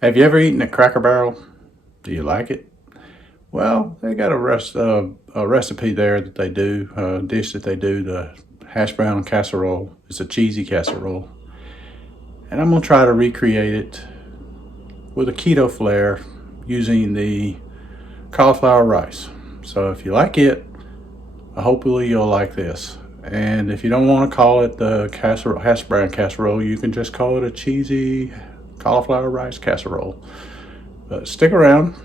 Have you ever eaten a Cracker Barrel? Do you like it? Well, they got a recipe there that they do, a dish that they do, the hash brown casserole. It's a cheesy casserole. And I'm going to try to recreate it with a keto flair using the cauliflower rice. So if you like it, hopefully you'll like this. And if you don't want to call it the hash brown casserole, you can just call it a cheesy cauliflower rice casserole. But stick around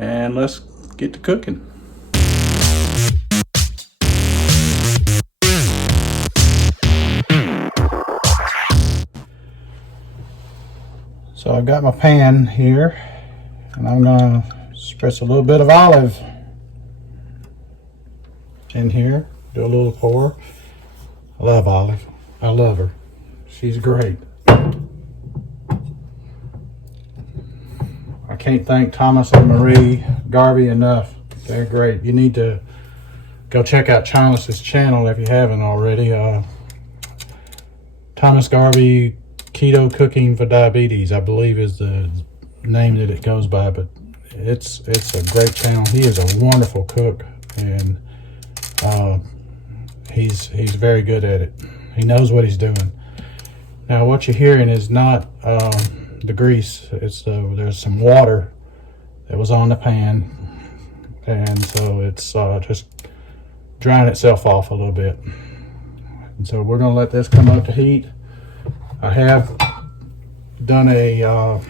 and let's get to cooking. So I've got my pan here and I'm gonna spritz a little bit of olive in here. Do a little pour. I love Olive. I love her. She's great. I can't thank Thomas and Marie Garvey enough. They're great. You need to go check out Thomas's channel if you haven't already. Thomas Garvey Keto Cooking for Diabetes, I believe, is the name that it goes by. But it's a great channel. He is a wonderful cook, and he's very good at it. He knows what he's doing. Now, what you're hearing is not the grease. It's there's some water that was on the pan, and so it's just drying itself off a little bit. And so we're going to let this come up to heat. I have done a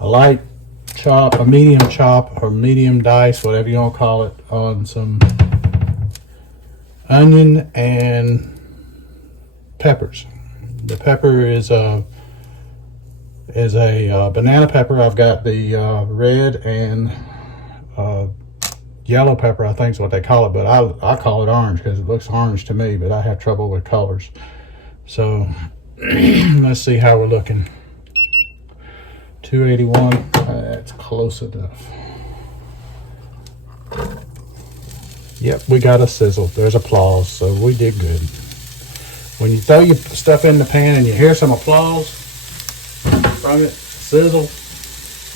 light chop, a medium chop, or medium dice, whatever you want to call it, on some onion and peppers. The pepper is a banana pepper. I've got the red and yellow pepper, I think is what they call it, but I call it orange because it looks orange to me, but I have trouble with colors. So let's see how we're looking. 281, that's close enough. Yep, we got a sizzle. There's applause, so we did good. When you throw your stuff in the pan and you hear some applause from it, sizzle,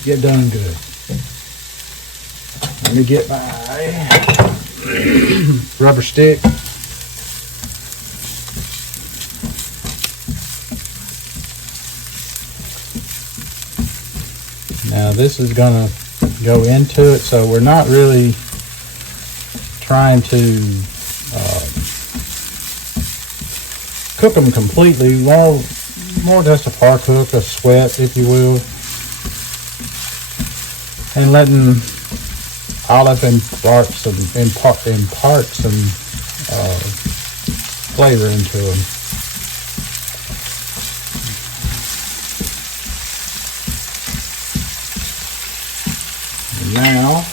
get done good. Let me get my rubber stick. Now this is gonna go into it, so we're not really trying to cook them completely. More just a par cook, a sweat, if you will, and letting olive impart some flavor into them. And now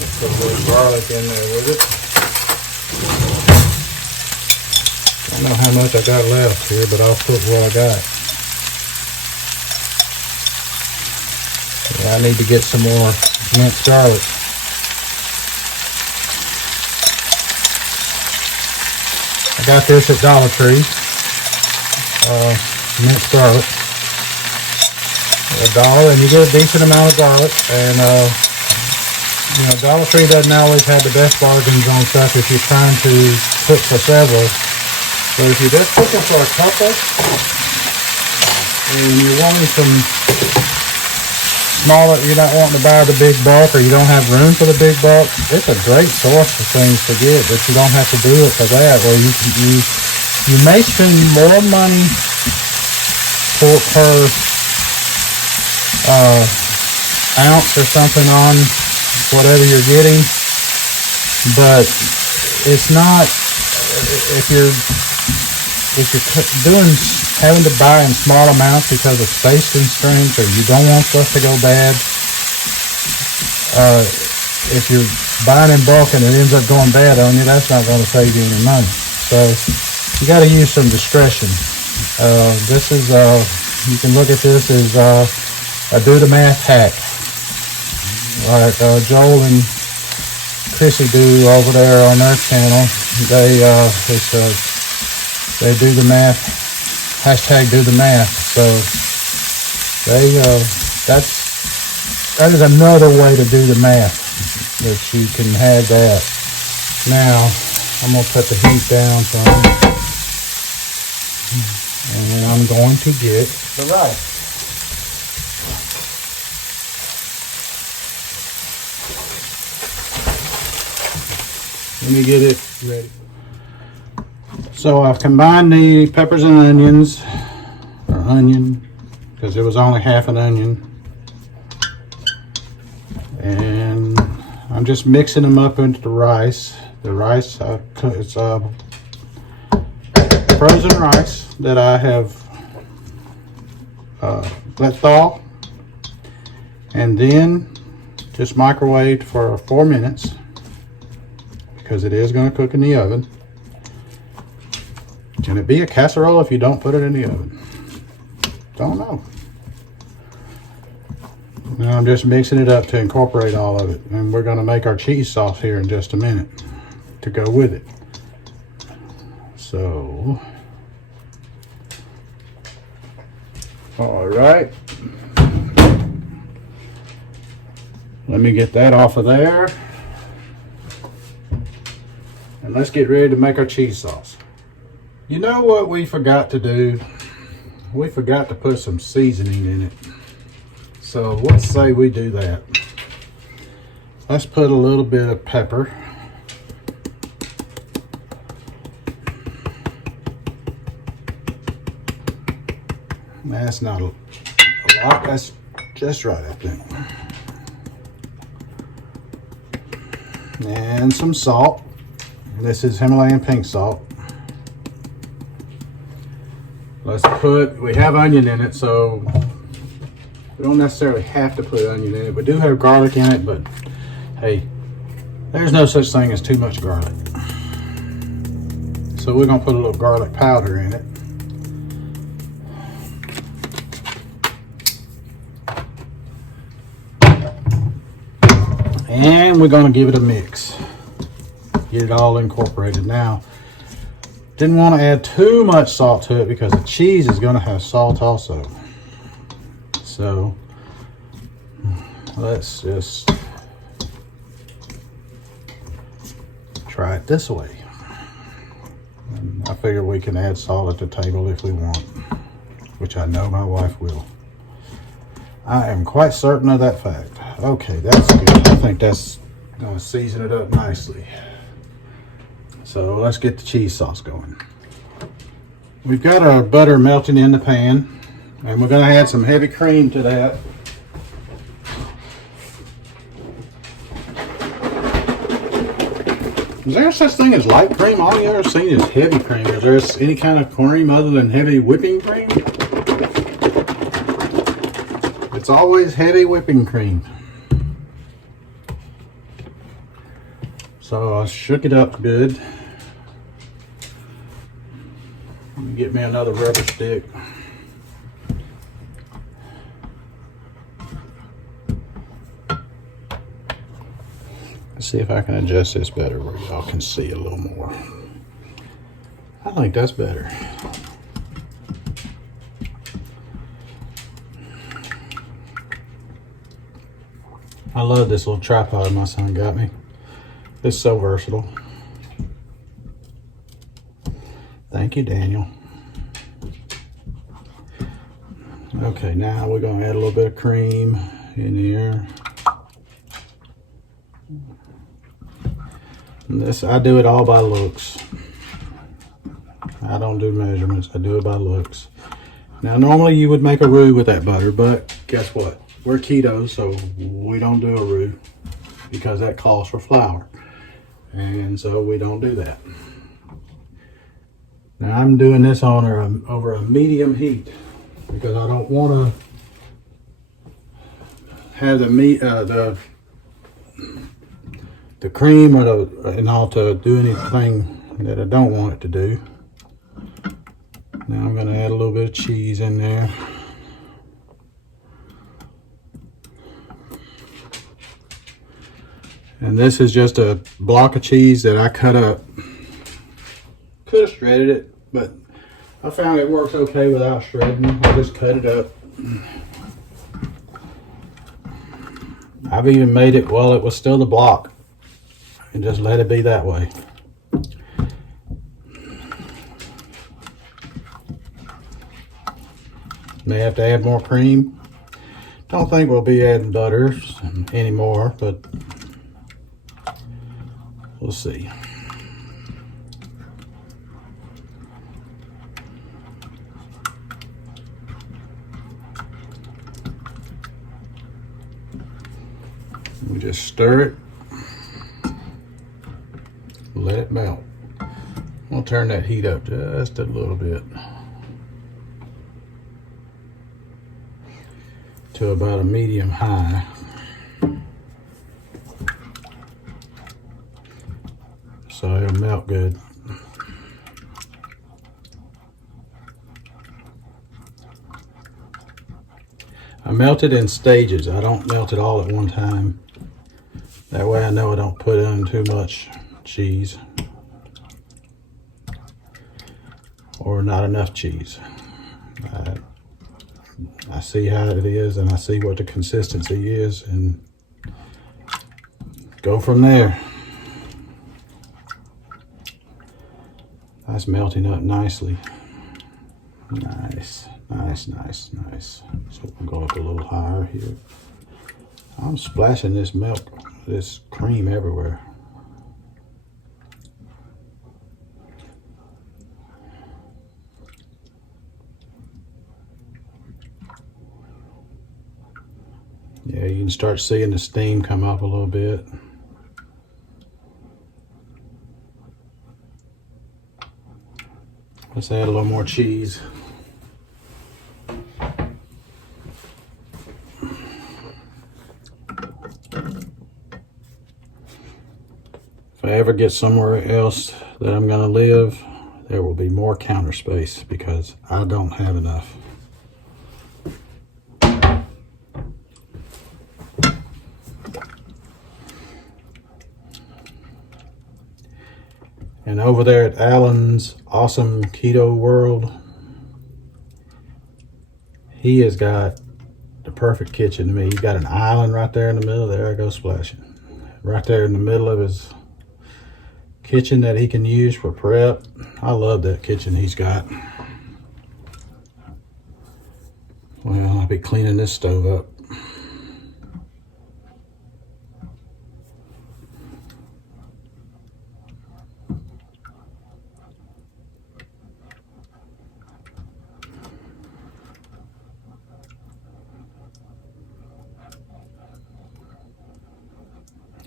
let's put a little garlic in there with it. I don't know how much I got left here, but I'll put what I got. I need to get some more minced garlic. I got this at Dollar Tree. Minced garlic. $1, and you get a decent amount of garlic. And you know, Dollar Tree doesn't always have the best bargains on stuff if you're trying to cook for several. But if you're just cooking for a couple, and you're wanting some smaller, you're not wanting to buy the big bulk, or you don't have room for the big bulk, it's a great source of things to get, but you don't have to do it for that. Or you may spend more money per ounce or something on whatever you're getting, but it's not, if you're having to buy in small amounts because of space constraints, or you don't want stuff to go bad, if you're buying in bulk and it ends up going bad on you, that's not going to save you any money. So you got to use some discretion. This is you can look at this as a do the math hack, like Joel and Chrissy do over there on their channel. They they do the math, hashtag do the math. So that is another way to do the math, that you can have that. Now I'm gonna put the heat down some, and I'm going to get the rice. Let me get it ready. So I've combined the peppers and onions, or onion, because it was only half an onion. And I'm just mixing them up into the rice. The rice, it's frozen rice that I have let thaw, and then just microwaved for 4 minutes, because it is going to cook in the oven. Can it be a casserole if you don't put it in the oven? Don't know. Now I'm just mixing it up to incorporate all of it, and we're going to make our cheese sauce here in just a minute to go with it. So, all right, let me get that off of there, and let's get ready to make our cheese sauce. You know what we forgot to do? We forgot to put some seasoning in it. So let's say we do that. Let's put a little bit of pepper. That's not a lot, that's just right, I think. And some salt. This is Himalayan pink salt. We have onion in it, so we don't necessarily have to put onion in it. We do have garlic in it, but hey, there's no such thing as too much garlic. So we're gonna put a little garlic powder in it. And we're gonna give it a mix. Get it all incorporated. Now, didn't want to add too much salt to it because the cheese is going to have salt also. So let's just try it this way. And I figure we can add salt at the table if we want, which I know my wife will. I am quite certain of that fact. Okay, that's good. I think that's going to season it up nicely. So let's get the cheese sauce going. We've got our butter melting in the pan, and we're going to add some heavy cream to that. Is there such thing as light cream? All you ever seen is heavy cream. Is there any kind of cream other than heavy whipping cream? It's always heavy whipping cream. So I shook it up good. Let me get me another rubber stick. Let's see if I can adjust this better where y'all can see a little more. I think that's better. I love this little tripod my son got me. It's so versatile. Thank you, Daniel. Okay, now we're going to add a little bit of cream in here. And this, I do it all by looks. I don't do measurements, I do it by looks. Now, normally you would make a roux with that butter, but guess what? We're keto, so we don't do a roux because that calls for flour. And so we don't do that. Now I'm doing this on over a medium heat because I don't want to have the meat, the cream or and all to do anything that I don't want it to do. Now I'm going to add a little bit of cheese in there. And this is just a block of cheese that I cut up. Could have shredded it, but I found it works okay without shredding. I just cut it up. I've even made it while it was still the block and just let it be that way. May have to add more cream. Don't think we'll be adding butter anymore, but we'll see. We just stir it, let it melt. We'll turn that heat up just a little bit to about a medium high. So it'll melt good. I melt it in stages. I don't melt it all at one time. That way I know I don't put in too much cheese or not enough cheese. I see how it is and I see what the consistency is and go from there. That's melting up nicely. Nice, nice, nice, nice. So we'll go up a little higher here. I'm splashing this milk, this cream everywhere. Yeah, you can start seeing the steam come up a little bit. Let's add a little more cheese. If I ever get somewhere else that I'm gonna live, there will be more counter space because I don't have enough. And over there at Alan's awesome keto world, he has got the perfect kitchen to me. He's got an island right there in the middle. There I go splashing. Right there in the middle of his kitchen that he can use for prep. I love that kitchen he's got. Well, I'll be cleaning this stove up.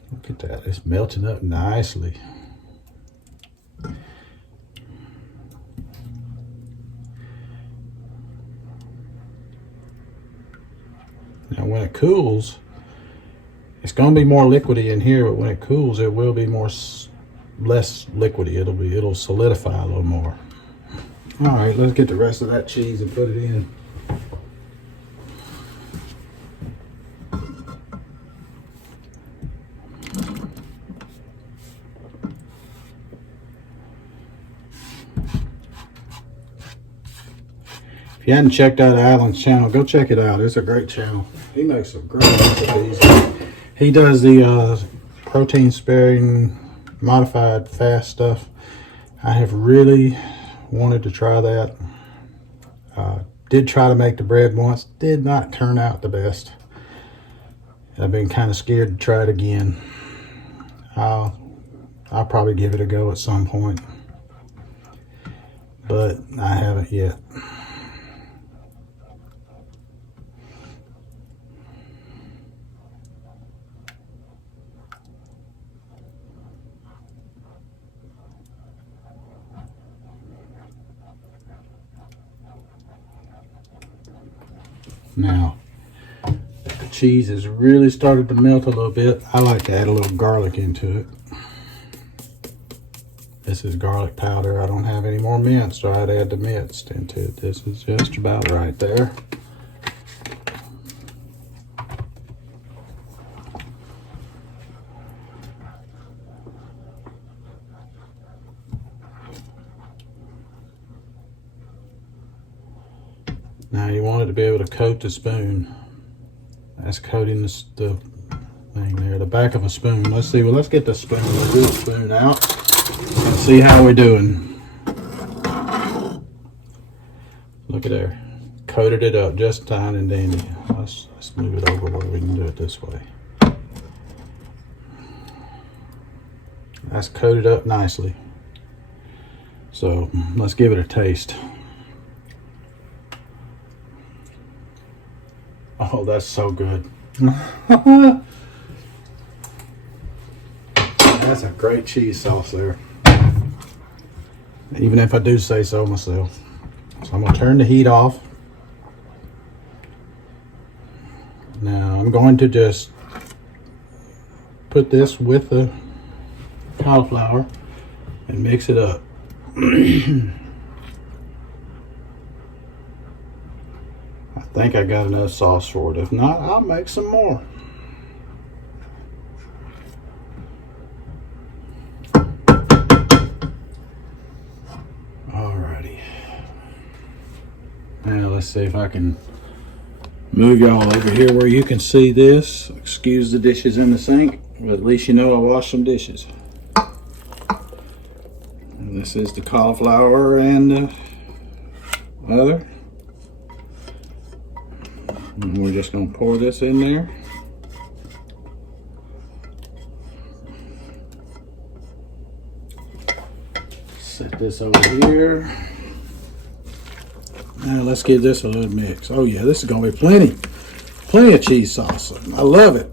Look at that, it's melting up nicely. Now when it cools, it's going to be more liquidy in here, but when it cools, it will be less liquidy. It'll solidify a little more. All right, let's get the rest of that cheese and put it in. If you hadn't checked out Alan's channel, go check it out. It's a great channel. He makes some great recipes. He does the protein sparing modified fast stuff. I have really wanted to try that. Did try to make the bread once. Did not turn out the best. I've been kind of scared to try it again. I'll probably give it a go at some point, but I haven't yet. Now, the cheese has really started to melt a little bit. I like to add a little garlic into it. This is garlic powder. I don't have any more minced, so I'd add the minced into it. This is just about right there. Now you want it to be able to coat the spoon. That's coating the thing there, the back of a spoon. Let's see, well, let's get the spoon, we'll do the spoon out and see how we're doing. Look at there, coated it up just fine and dandy. Let's move it over where we can do it this way. That's coated up nicely. So let's give it a taste. Oh, that's so good. That's a great cheese sauce there. Even if I do say so myself. So I'm gonna turn the heat off. Now I'm going to just put this with the cauliflower and mix it up. I think I got enough sauce for it. If not, I'll make some more. Alrighty. Now let's see if I can move y'all over here where you can see this. Excuse the dishes in the sink, but at least you know I washed some dishes. And this is the cauliflower and the other. And we're just going to pour this in there. Set this over here. Now let's give this a little mix. Oh yeah, this is going to be plenty of cheese sauce. I love it.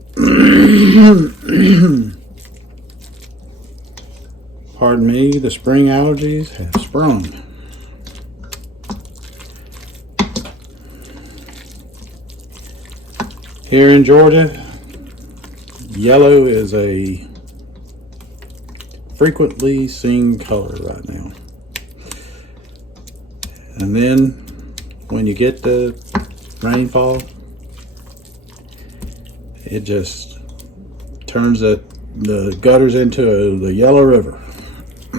Pardon me, the spring allergies have sprung. Here in Georgia, yellow is a frequently seen color right now. And then when you get the rainfall, it just turns the gutters into the yellow river.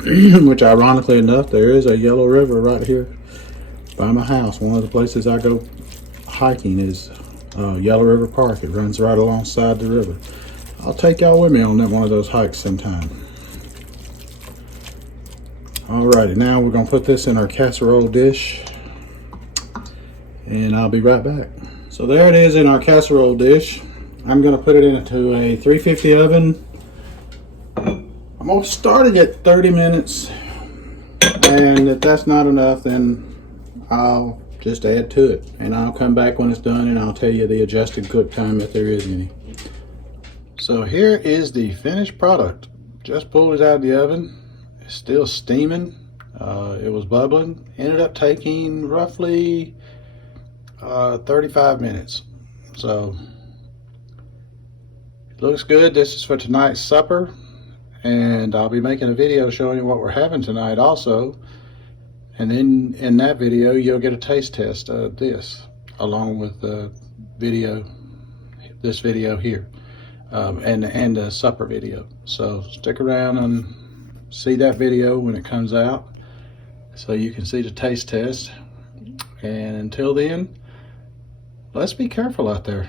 Which ironically enough, there is a yellow river right here by my house. One of the places I go hiking is Yellow River Park. It runs right alongside the river. I'll take y'all with me on one of those hikes sometime. Alrighty, now we're gonna put this in our casserole dish and I'll be right back. So there it is in our casserole dish. I'm gonna put it into a 350 oven. I'm gonna start it at 30 minutes, and if that's not enough, then I'll just add to it, and I'll come back when it's done and I'll tell you the adjusted cook time if there is any. So here is the finished product. Just pulled it out of the oven. It's still steaming. It was bubbling. Ended up taking roughly 35 minutes. So it looks good. This is for tonight's supper. And I'll be making a video showing you what we're having tonight also. And then in that video, you'll get a taste test of this, along with the video, this video here, and the supper video. So stick around and see that video when it comes out, so you can see the taste test. And until then, let's be careful out there.